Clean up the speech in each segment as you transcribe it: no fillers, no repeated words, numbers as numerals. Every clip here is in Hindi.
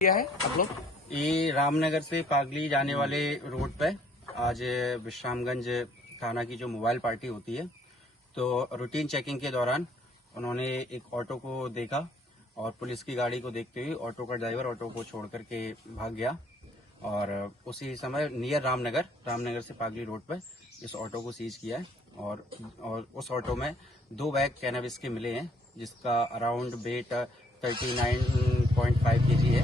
क्या है आप लोग? ये रामनगर से पागली जाने वाले रोड पे आज विश्रामगंज थाना की जो मोबाइल पार्टी होती है, तो रूटीन चेकिंग के दौरान उन्होंने एक ऑटो को देखा और पुलिस की गाड़ी को देखते हुए ऑटो का ड्राइवर ऑटो को छोड़ करके भाग गया। और उसी समय नियर रामनगर से पागली रोड पर इस ऑटो को सीज किया है और उस ऑटो में 2 बैग कैनबिस के मिले हैं, जिसका अराउंड वेट 39.5 kg है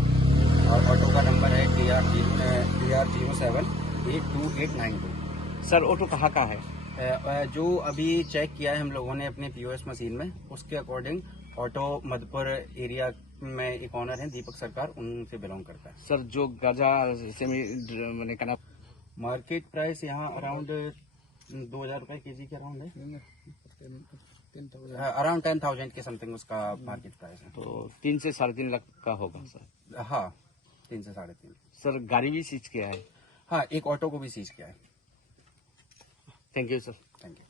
और ऑटो का नंबर है DR078292। सर ऑटो कहाँ का है? जो अभी चेक किया है हम लोगों ने अपने POS मशीन में, उसके अकॉर्डिंग ऑटो मधुपुर एरिया में एक ऑनर है दीपक सरकार, उनसे बिलोंग करता है। सर जो गाजा सेमी मैंने कहना मार्केट प्राइस यहाँ अराउंड 2000 रुपए kg के अराउंड है, अराउंड 10,000 के समथिंग उसका मार्केट प्राइस है। तो 3 से 3.5 लाख का होगा सर। हाँ, 3 से 3.5। सर गाड़ी भी सीज किया है? हाँ, एक ऑटो को भी सीज किया है। Thank you sir. Thank you.